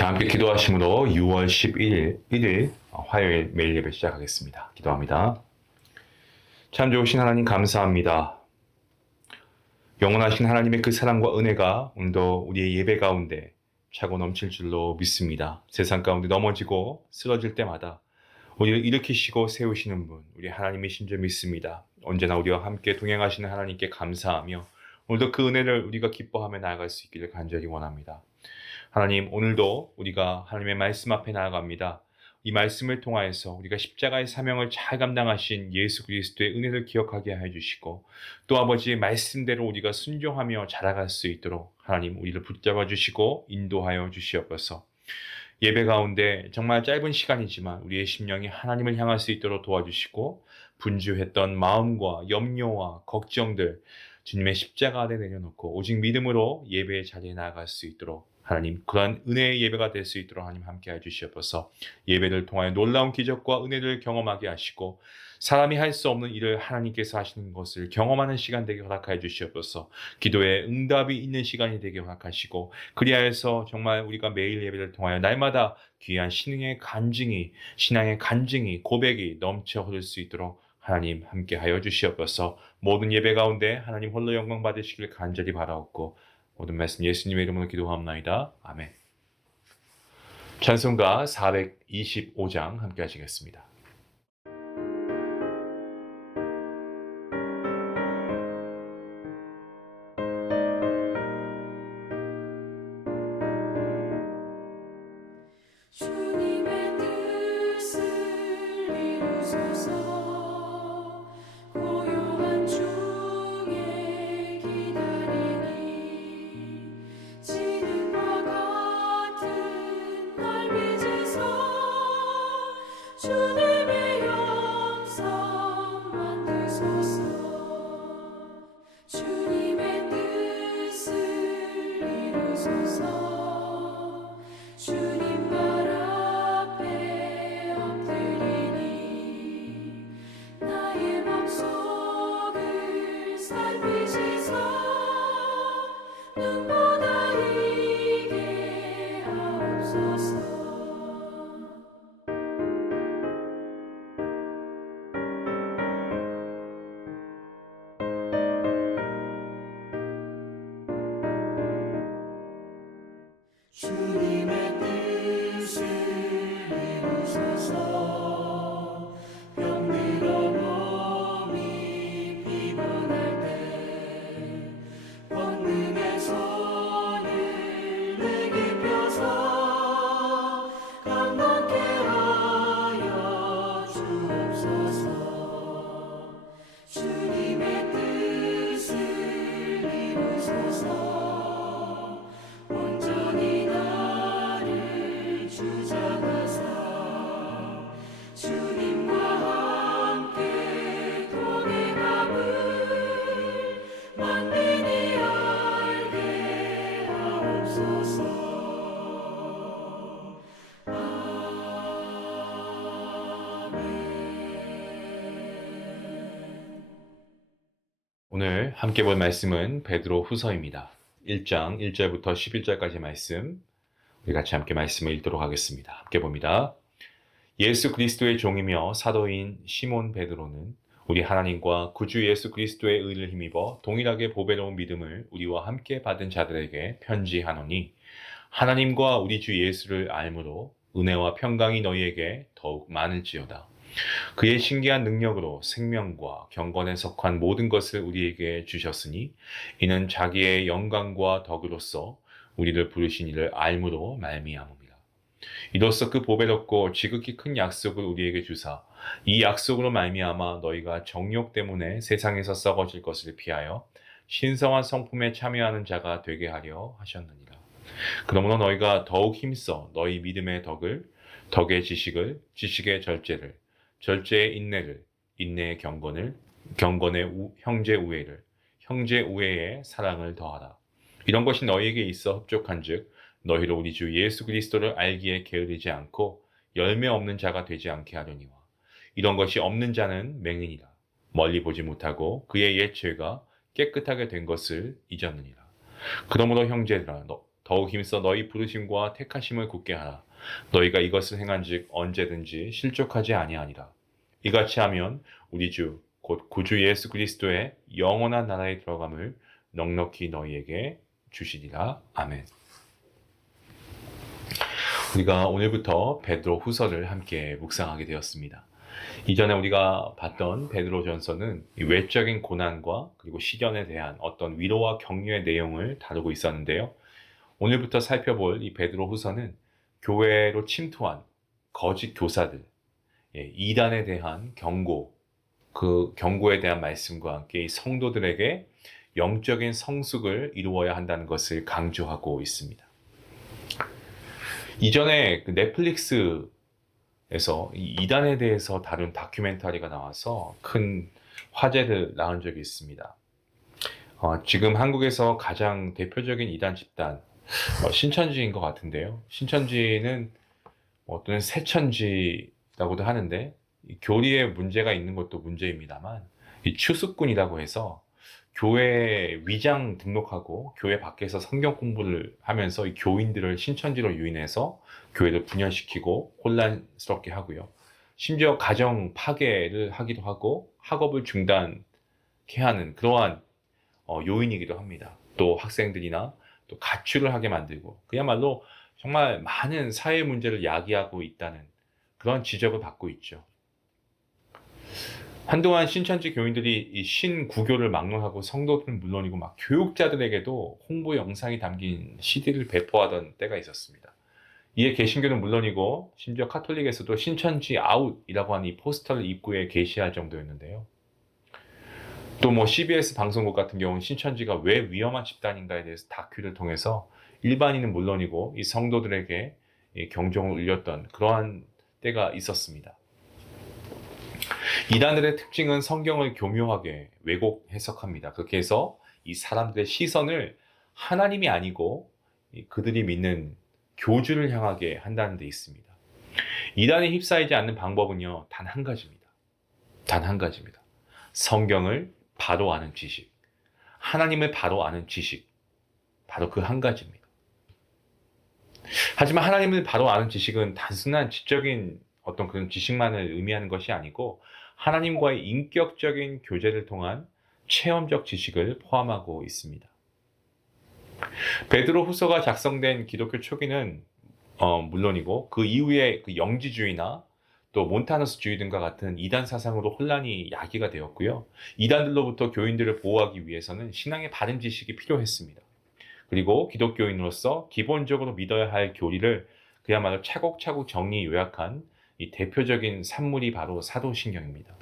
다 함께 기도하심으로 6월 11일 일일 화요일 매일 예배 시작하겠습니다. 기도합니다. 참 좋으신 하나님 감사합니다. 영원하신 하나님의 그 사랑과 은혜가 오늘도 우리의 예배 가운데 차고 넘칠 줄로 믿습니다. 세상 가운데 넘어지고 쓰러질 때마다 우리를 일으키시고 세우시는 분, 우리 하나님이신 줄 믿습니다. 언제나 우리와 함께 동행하시는 하나님께 감사하며 오늘도 그 은혜를 우리가 기뻐하며 나아갈 수 있기를 간절히 원합니다. 하나님, 오늘도 우리가 하나님의 말씀 앞에 나아갑니다. 이 말씀을 통하여서 우리가 십자가의 사명을 잘 감당하신 예수 그리스도의 은혜를 기억하게 해주시고 또 아버지의 말씀대로 우리가 순종하며 자라갈 수 있도록 하나님 우리를 붙잡아 주시고 인도하여 주시옵소서. 예배 가운데 정말 짧은 시간이지만 우리의 심령이 하나님을 향할 수 있도록 도와주시고 분주했던 마음과 염려와 걱정들 주님의 십자가 아래 내려놓고 오직 믿음으로 예배의 자리에 나아갈 수 있도록 하나님 그러한 은혜의 예배가 될 수 있도록 하나님 함께해 주시옵소서. 예배를 통하여 놀라운 기적과 은혜를 경험하게 하시고 사람이 할 수 없는 일을 하나님께서 하시는 것을 경험하는 시간 되게 허락하여 주시옵소서. 기도에 응답이 있는 시간이 되게 허락하시고 그리하여서 정말 우리가 매일 예배를 통하여 날마다 귀한 신앙의 간증이 고백이 넘쳐 흐를 수 있도록 하나님 함께하여 주시옵소서. 모든 예배 가운데 하나님 홀로 영광 받으시길 간절히 바라옵고 모든 말씀 예수님의 이름으로 기도하옵나이다. 아멘. 찬송가 425장 함께 하시겠습니다. 주님의 뜻을 이루소서. 고요한 중에 기다리니 지능과 같은 날 빚으소. 주님의 영성 만드소서. 주님의 뜻을 이루소서. 주님 발 앞에 엎드리니 나의 맘속을 살피시소. 눈보다 이게 하옵소서. 주님의 뜻을 이루소서. 병들어 몸이 피곤할 때 권능의 손을 내게 펴서 강건케 하여 주옵소서. 주님의 뜻을 이루소서. 온전히 나를 주장하사 주님과 함께 동행함을 만민이 알게 하옵소서. 아멘. 오늘 함께 볼 말씀은 베드로 후서입니다. 1장 1절부터 11절까지 말씀 우리 같이 함께 말씀을 읽도록 하겠습니다. 함께 봅니다. 예수 그리스도의 종이며 사도인 시몬 베드로는 우리 하나님과 구주 예수 그리스도의 의를 힘입어 동일하게 보배로운 믿음을 우리와 함께 받은 자들에게 편지하노니 하나님과 우리 주 예수를 알므로 은혜와 평강이 너희에게 더욱 많을지어다. 그의 신기한 능력으로 생명과 경건에 속한 모든 것을 우리에게 주셨으니 이는 자기의 영광과 덕으로서 우리를 부르신 이를 알므로 말미암음이라. 이로써 그 보배롭고 지극히 큰 약속을 우리에게 주사 이 약속으로 말미암아 너희가 정욕 때문에 세상에서 썩어질 것을 피하여 신성한 성품에 참여하는 자가 되게 하려 하셨느니라. 그러므로 너희가 더욱 힘써 너희 믿음의 덕을, 덕의 지식을, 지식의 절제를, 절제의 인내를, 인내의 경건을, 경건의 형제 우애를, 형제 우애의 사랑을 더하라. 이런 것이 너희에게 있어 흡족한즉 너희로 우리 주 예수 그리스도를 알기에 게으르지 않고 열매 없는 자가 되지 않게 하려니와 이런 것이 없는 자는 맹인이라 멀리 보지 못하고 그의 옛 죄가 깨끗하게 된 것을 잊었느니라. 그러므로 형제들아 더욱 힘써 너희 부르심과 택하심을 굳게 하라. 너희가 이것을 행한즉 언제든지 실족하지 아니하니라. 이같이 하면 우리 주 곧 구주 예수 그리스도의 영원한 나라에 들어감을 넉넉히 너희에게 주시리라. 아멘. 우리가 오늘부터 베드로 후서를 함께 묵상하게 되었습니다. 이전에 우리가 봤던 베드로 전서는 이 외적인 고난과 그리고 시련에 대한 어떤 위로와 격려의 내용을 다루고 있었는데요. 오늘부터 살펴볼 이 베드로 후서는 교회로 침투한 거짓 교사들, 이단에 대한 경고, 그 경고에 대한 말씀과 함께 이 성도들에게 영적인 성숙을 이루어야 한다는 것을 강조하고 있습니다. 이전에 그 넷플릭스에서 이 이단에 대해서 다룬 다큐멘터리가 나와서 큰 화제를 낳은 적이 있습니다. 지금 한국에서 가장 대표적인 이단 집단, 신천지인 것 같은데요. 신천지는 또는 새천지라고도 하는데, 이 교리에 문제가 있는 것도 문제입니다만, 이 추수꾼이라고 해서 교회 위장 등록하고 교회 밖에서 성경 공부를 하면서 이 교인들을 신천지로 유인해서 교회를 분열시키고 혼란스럽게 하고요. 심지어 가정 파괴를 하기도 하고 학업을 중단케 하는 그러한 요인이기도 합니다. 또 학생들이나 또 가출을 하게 만들고 그야말로 정말 많은 사회 문제를 야기하고 있다는 그런 지적을 받고 있죠. 한동안 신천지 교인들이 이 신구교를 막론하고 성도들은 물론이고 막 교육자들에게도 홍보 영상이 담긴 CD를 배포하던 때가 있었습니다. 이에 개신교는 물론이고 심지어 카톨릭에서도 신천지 아웃이라고 하는 이 포스터를 입구에 게시할 정도였는데요. 또 뭐 CBS 방송국 같은 경우는 신천지가 왜 위험한 집단인가에 대해서 다큐를 통해서 일반인은 물론이고 이 성도들에게 이 경종을 울렸던 그러한 때가 있었습니다. 이단들의 특징은 성경을 교묘하게 왜곡 해석합니다. 그렇게 해서 이 사람들의 시선을 하나님이 아니고 그들이 믿는 교주를 향하게 한다는 데 있습니다. 이단에 휩싸이지 않는 방법은요, 단 한 가지입니다. 단 한 가지입니다. 성경을 바로 아는 지식, 하나님을 바로 아는 지식, 바로 그 한 가지입니다. 하지만 하나님을 바로 아는 지식은 단순한 지적인 어떤 그런 지식만을 의미하는 것이 아니고 하나님과의 인격적인 교제를 통한 체험적 지식을 포함하고 있습니다. 베드로 후서가 작성된 기독교 초기는 물론이고 그 이후에 그 영지주의나 또 몬타너스주의 등과 같은 이단 사상으로 혼란이 야기가 되었고요. 이단들로부터 교인들을 보호하기 위해서는 신앙의 바른 지식이 필요했습니다. 그리고 기독교인으로서 기본적으로 믿어야 할 교리를 그야말로 차곡차곡 정리 요약한 이 대표적인 산물이 바로 사도신경입니다.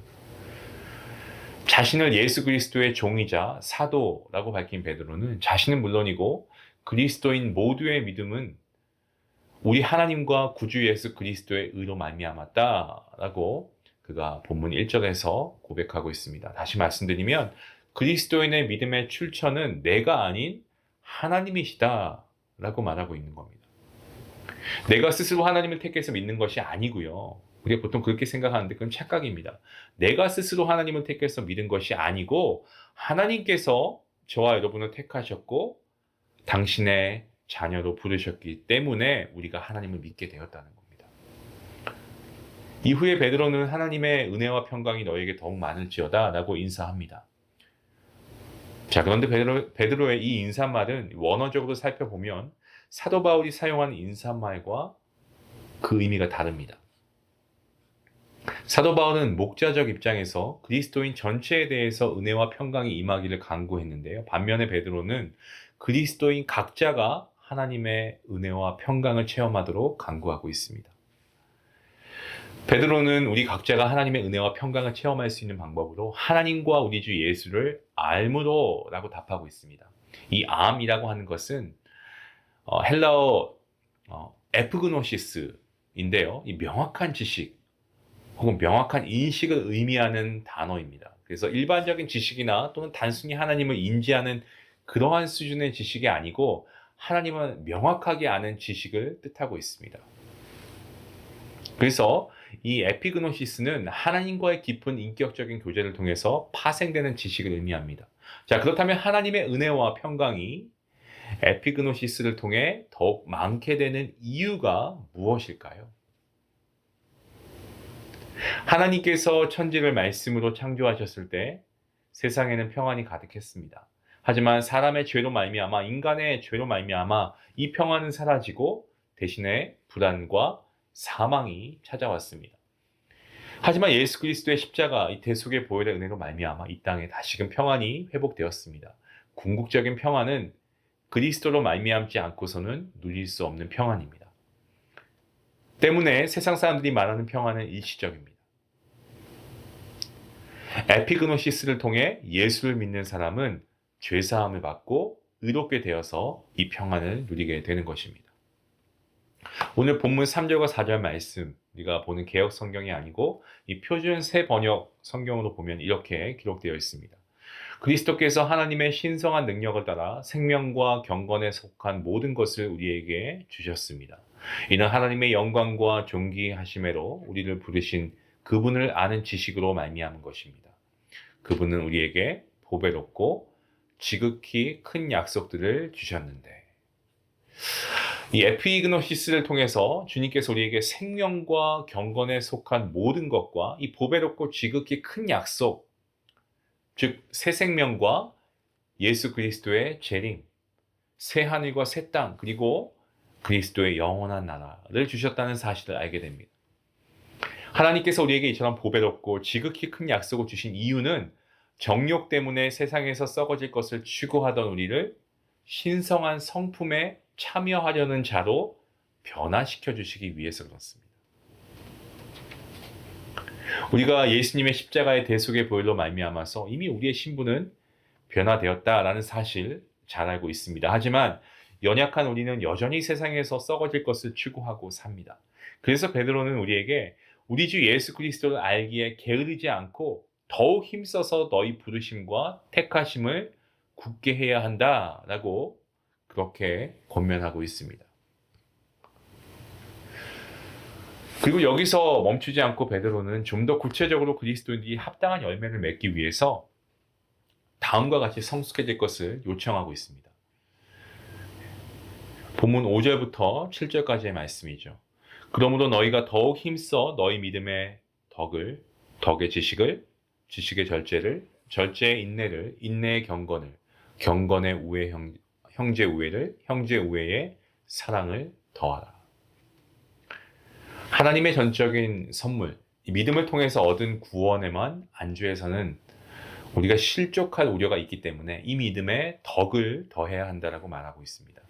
자신을 예수 그리스도의 종이자 사도라고 밝힌 베드로는 자신은 물론이고 그리스도인 모두의 믿음은 우리 하나님과 구주 예수 그리스도의 의로 말미암았다라고 그가 본문 1절에서 고백하고 있습니다. 다시 말씀드리면 그리스도인의 믿음의 출처는 내가 아닌 하나님이시다라고 말하고 있는 겁니다. 내가 스스로 하나님을 택해서 믿는 것이 아니고요. 우리가 보통 그렇게 생각하는데 그건 착각입니다. 내가 스스로 하나님을 택해서 믿은 것이 아니고 하나님께서 저와 여러분을 택하셨고 당신의 자녀로 부르셨기 때문에 우리가 하나님을 믿게 되었다는 겁니다. 이후에 베드로는 하나님의 은혜와 평강이 너에게 더욱 많을지어다 라고 인사합니다. 자, 그런데 베드로의 이 인사말은 원어적으로 살펴보면 사도 바울이 사용한 인사말과 그 의미가 다릅니다. 사도 바울은 목자적 입장에서 그리스도인 전체에 대해서 은혜와 평강이 임하기를 간구했는데요. 반면에 베드로는 그리스도인 각자가 하나님의 은혜와 평강을 체험하도록 간구하고 있습니다. 베드로는 우리 각자가 하나님의 은혜와 평강을 체험할 수 있는 방법으로 하나님과 우리 주 예수를 알므로 라고 답하고 있습니다. 이 암이라고 하는 것은 헬라어 에프그노시스인데요. 이 명확한 지식 혹은 명확한 인식을 의미하는 단어입니다. 그래서 일반적인 지식이나 또는 단순히 하나님을 인지하는 그러한 수준의 지식이 아니고 하나님을 명확하게 아는 지식을 뜻하고 있습니다. 그래서 이 에피그노시스는 하나님과의 깊은 인격적인 교제를 통해서 파생되는 지식을 의미합니다. 자, 그렇다면 하나님의 은혜와 평강이 에피그노시스를 통해 더욱 많게 되는 이유가 무엇일까요? 하나님께서 천지를 말씀으로 창조하셨을 때 세상에는 평안이 가득했습니다. 하지만 사람의 죄로 말미암아 인간의 죄로 말미암아 이 평안은 사라지고 대신에 불안과 사망이 찾아왔습니다. 하지만 예수 그리스도의 십자가 이 대속의 보혈의 은혜로 말미암아 이 땅에 다시금 평안이 회복되었습니다. 궁극적인 평안은 그리스도로 말미암지 않고서는 누릴 수 없는 평안입니다. 때문에 세상 사람들이 말하는 평안은 일시적입니다. 에피그노시스를 통해 예수를 믿는 사람은 죄사함을 받고 의롭게 되어서 이 평안을 누리게 되는 것입니다. 오늘 본문 3절과 4절 말씀, 우리가 보는 개역 성경이 아니고 이 표준 새 번역 성경으로 보면 이렇게 기록되어 있습니다. 그리스도께서 하나님의 신성한 능력을 따라 생명과 경건에 속한 모든 것을 우리에게 주셨습니다. 이는 하나님의 영광과 존귀하심으로 우리를 부르신 그분을 아는 지식으로 말미암은 것입니다. 그분은 우리에게 보배롭고 지극히 큰 약속들을 주셨는데, 이 에피그노시스를 통해서 주님께서 우리에게 생명과 경건에 속한 모든 것과 이 보배롭고 지극히 큰 약속, 즉 새 생명과 예수 그리스도의 재림, 새 하늘과 새 땅, 그리고 그리스도의 영원한 나라를 주셨다는 사실을 알게 됩니다. 하나님께서 우리에게 이처럼 보배롭고 지극히 큰 약속을 주신 이유는 정욕 때문에 세상에서 썩어질 것을 추구하던 우리를 신성한 성품에 참여하려는 자로 변화시켜 주시기 위해서 그렇습니다. 우리가 예수님의 십자가의 대속의 보혈로 말미암아서 이미 우리의 신분은 변화되었다라는 사실 잘 알고 있습니다. 하지만 연약한 우리는 여전히 세상에서 썩어질 것을 추구하고 삽니다. 그래서 베드로는 우리에게 우리 주 예수 그리스도를 알기에 게으르지 않고 더욱 힘써서 너희 부르심과 택하심을 굳게 해야 한다라고 그렇게 권면하고 있습니다. 그리고 여기서 멈추지 않고 베드로는 좀 더 구체적으로 그리스도인들이 합당한 열매를 맺기 위해서 다음과 같이 성숙해질 것을 요청하고 있습니다. 본문 5절부터 7절까지의 말씀이죠. 그러므로 너희가 더욱 힘써 너희 믿음의 덕의 지식을, 지식의 절제를, 절제의 인내를, 인내의 경건을, 경건의 우애 형제 우애를, 형제 우애의 사랑을 더하라. 하나님의 전적인 선물, 이 믿음을 통해서 얻은 구원에만 안주해서는 우리가 실족할 우려가 있기 때문에 이 믿음에 덕을 더해야 한다라고 말하고 있습니다.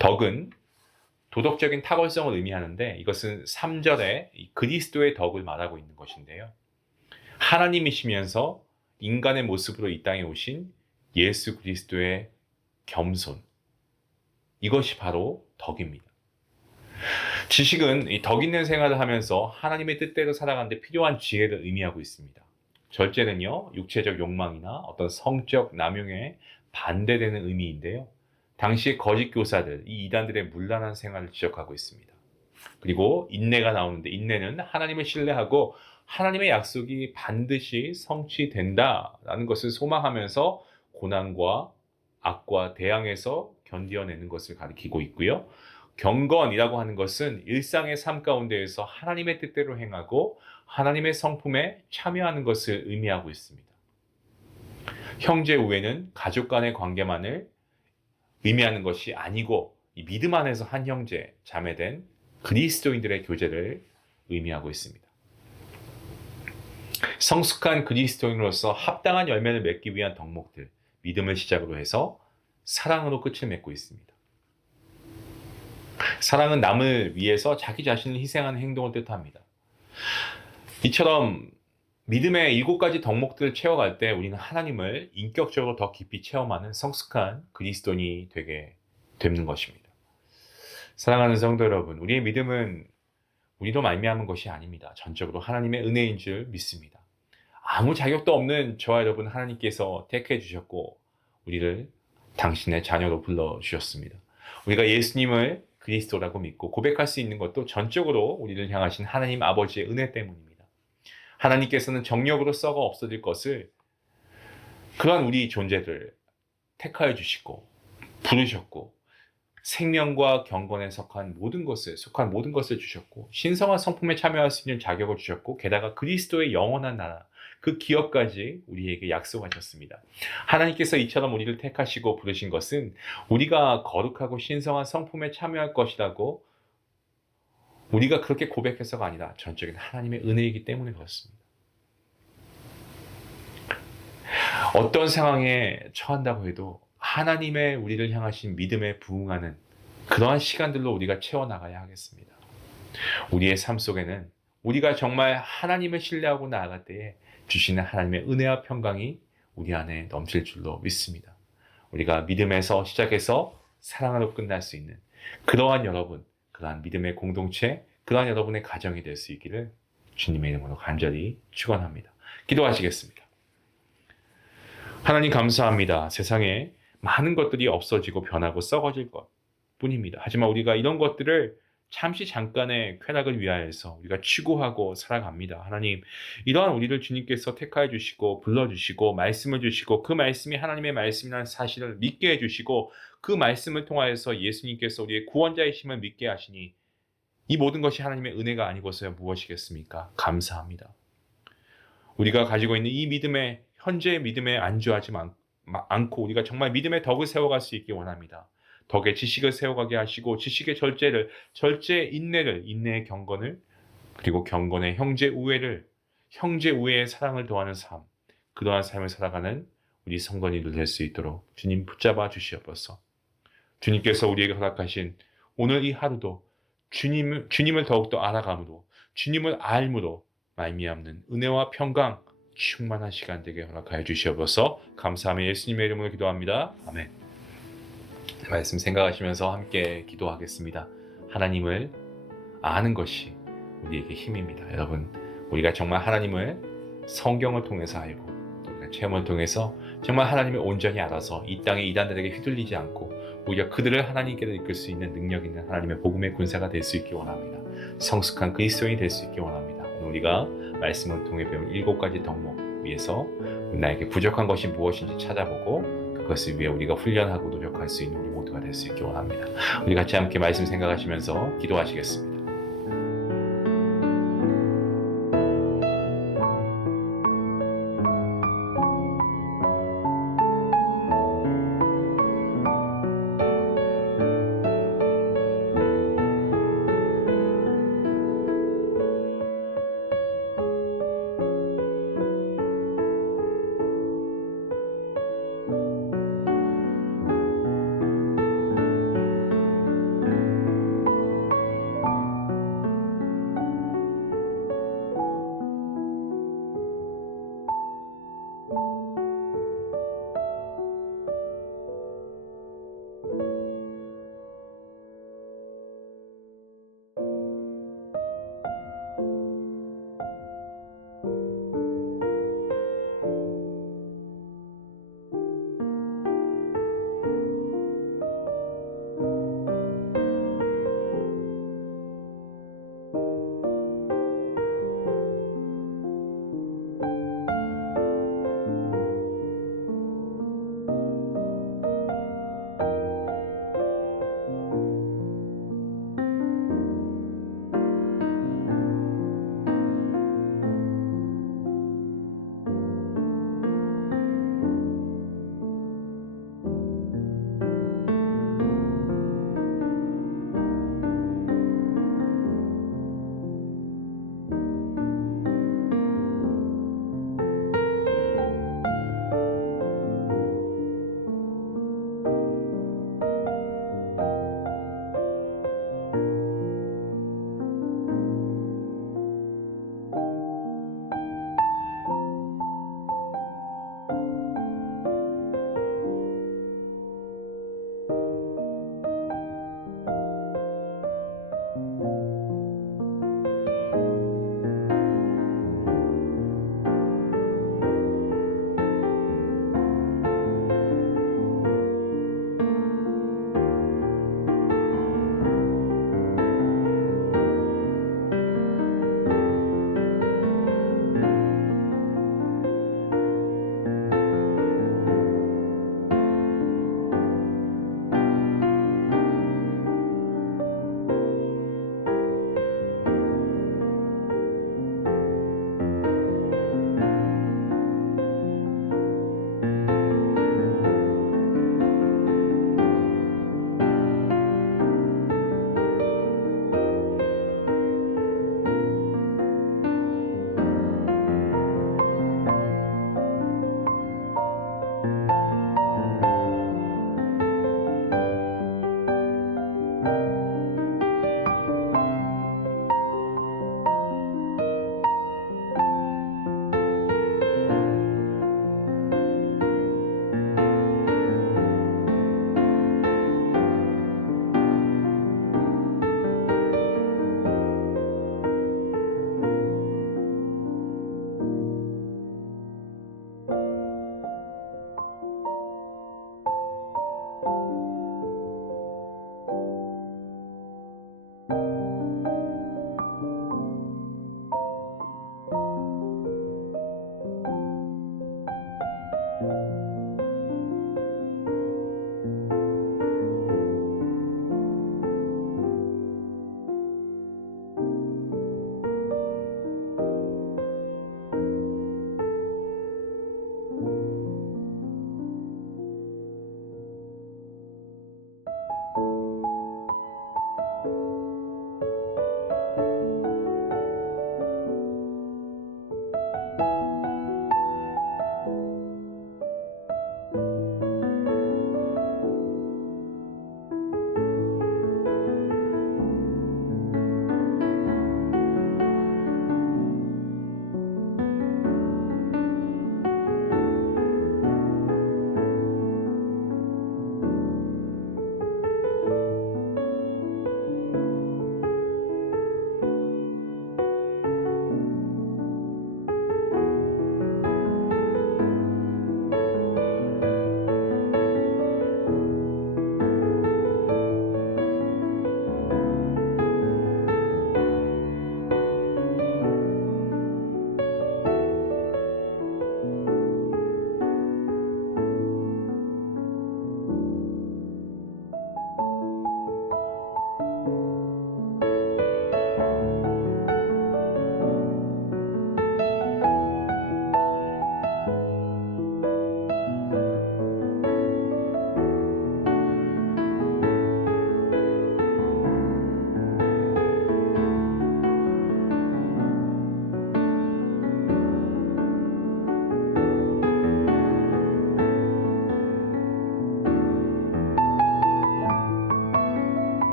덕은 도덕적인 탁월성을 의미하는데 이것은 3절에 그리스도의 덕을 말하고 있는 것인데요. 하나님이시면서 인간의 모습으로 이 땅에 오신 예수 그리스도의 겸손, 이것이 바로 덕입니다. 지식은 이 덕 있는 생활을 하면서 하나님의 뜻대로 살아가는 데 필요한 지혜를 의미하고 있습니다. 절제는요, 육체적 욕망이나 어떤 성적 남용에 반대되는 의미인데요. 당시의 거짓 교사들, 이 이단들의 문란한 생활을 지적하고 있습니다. 그리고 인내가 나오는데 인내는 하나님을 신뢰하고 하나님의 약속이 반드시 성취된다라는 것을 소망하면서 고난과 악과 대항해서 견뎌내는 것을 가리키고 있고요. 경건이라고 하는 것은 일상의 삶 가운데에서 하나님의 뜻대로 행하고 하나님의 성품에 참여하는 것을 의미하고 있습니다. 형제 우애는 가족 간의 관계만을 의미하는 것이 아니고 이 믿음 안에서 한 형제, 자매된 그리스도인들의 교제를 의미하고 있습니다. 성숙한 그리스도인으로서 합당한 열매를 맺기 위한 덕목들, 믿음을 시작으로 해서 사랑으로 끝을 맺고 있습니다. 사랑은 남을 위해서 자기 자신을 희생하는 행동을 뜻합니다. 이처럼 믿음의 7가지 덕목들을 채워갈 때 우리는 하나님을 인격적으로 더 깊이 체험하는 성숙한 그리스도인이 되게 되는 것입니다. 사랑하는 성도 여러분, 우리의 믿음은 우리로 말미암은 것이 아닙니다. 전적으로 하나님의 은혜인 줄 믿습니다. 아무 자격도 없는 저와 여러분 하나님께서 택해 주셨고 우리를 당신의 자녀로 불러주셨습니다. 우리가 예수님을 그리스도라고 믿고 고백할 수 있는 것도 전적으로 우리를 향하신 하나님 아버지의 은혜 때문입니다. 하나님께서는 정력으로 썩어 없어질 것을 그러한 우리 존재를 택하여 주시고 부르셨고 생명과 경건에 속한 모든 것을 주셨고 신성한 성품에 참여할 수 있는 자격을 주셨고 게다가 그리스도의 영원한 나라 그 기업까지 우리에게 약속하셨습니다. 하나님께서 이처럼 우리를 택하시고 부르신 것은 우리가 거룩하고 신성한 성품에 참여할 것이라고 우리가 그렇게 고백해서가 아니라 전적인 하나님의 은혜이기 때문에 그렇습니다. 어떤 상황에 처한다고 해도 하나님의 우리를 향하신 믿음에 부응하는 그러한 시간들로 우리가 채워나가야 하겠습니다. 우리의 삶 속에는 우리가 정말 하나님을 신뢰하고 나아갈 때에 주시는 하나님의 은혜와 평강이 우리 안에 넘칠 줄로 믿습니다. 우리가 믿음에서 시작해서 사랑으로 끝날 수 있는 그러한 여러분, 그러한 믿음의 공동체, 그러한 여러분의 가정이 될 수 있기를 주님의 이름으로 간절히 축원합니다. 기도하시겠습니다. 하나님 감사합니다. 세상에 많은 것들이 없어지고 변하고 썩어질 것 뿐입니다. 하지만 우리가 이런 것들을 잠시 잠깐의 쾌락을 위하여서 우리가 추구하고 살아갑니다. 하나님, 이러한 우리를 주님께서 택하여 주시고 불러주시고 말씀을 주시고 그 말씀이 하나님의 말씀이라는 사실을 믿게 해주시고 그 말씀을 통하여서 예수님께서 우리의 구원자이심을 믿게 하시니 이 모든 것이 하나님의 은혜가 아니고서야 무엇이겠습니까? 감사합니다. 우리가 가지고 있는 이 믿음에 현재의 믿음에 안주하지 않고 우리가 정말 믿음의 덕을 세워갈 수 있기 원합니다. 덕의 지식을 세워가게 하시고 지식의 절제의 인내를 인내의 경건을 그리고 경건의 형제 우애의 사랑을 더하는 삶 그러한 삶을 살아가는 우리 성도님들 될 수 있도록 주님 붙잡아 주시옵소서. 주님께서 우리에게 허락하신 오늘 이 하루도 주님을 더욱더 알아감으로 주님을 알므로 말미암는 은혜와 평강 충만한 시간 되게 허락하여 주시옵소서. 감사하며 예수님의 이름으로 기도합니다. 아멘. 말씀 생각하시면서 함께 기도하겠습니다. 하나님을 아는 것이 우리에게 힘입니다. 여러분, 우리가 정말 하나님을 성경을 통해서 알고 우리가 체험을 통해서 정말 하나님을 온전히 알아서 이 땅의 이단들에게 휘둘리지 않고 우리가 그들을 하나님께로 이끌 수 있는 능력 있는 하나님의 복음의 군사가 될 수 있기 원합니다. 성숙한 그리스도인이 될 수 있기 원합니다. 오늘 우리가 말씀을 통해 배운 7가지 덕목 위해서 나에게 부족한 것이 무엇인지 찾아보고 그것을 위해 우리가 훈련하고 노력할 수 있는 우리 모두가 될 수 있기 원합니다. 우리 같이 함께 말씀 생각하시면서 기도하시겠습니다.